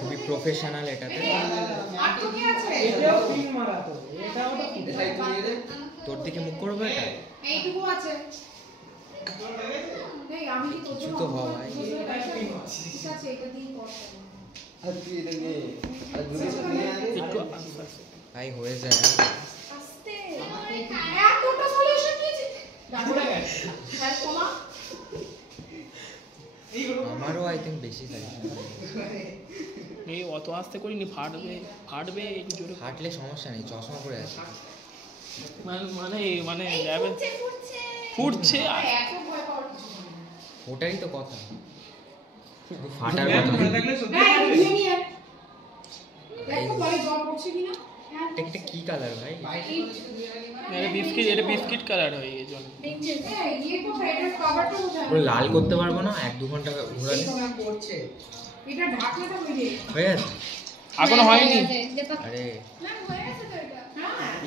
খুবই প্রফেশনাল এটাতে। তোর দিকে মুখ করবো এটা? কিছু তো হয় ভাই, হয়ে যায়। আমারও আই থিঙ্ক বেশি এই অত আস্তে করিনি, ফাটবে একটু জোরে। ফাটলে সমস্যা নেই, চশমা পরে আছে। মানে ফুটছে, ওটাই তো কথা, ফাটার কথা। এটা কি কালার ভাই? এটা বিস্কিট কালার হয়ে গেছে। লাল করতে পারবো না? 1-2 ঘন্টা ঘোরালে হয়ে গেছে? এখনো হয়নি। আরে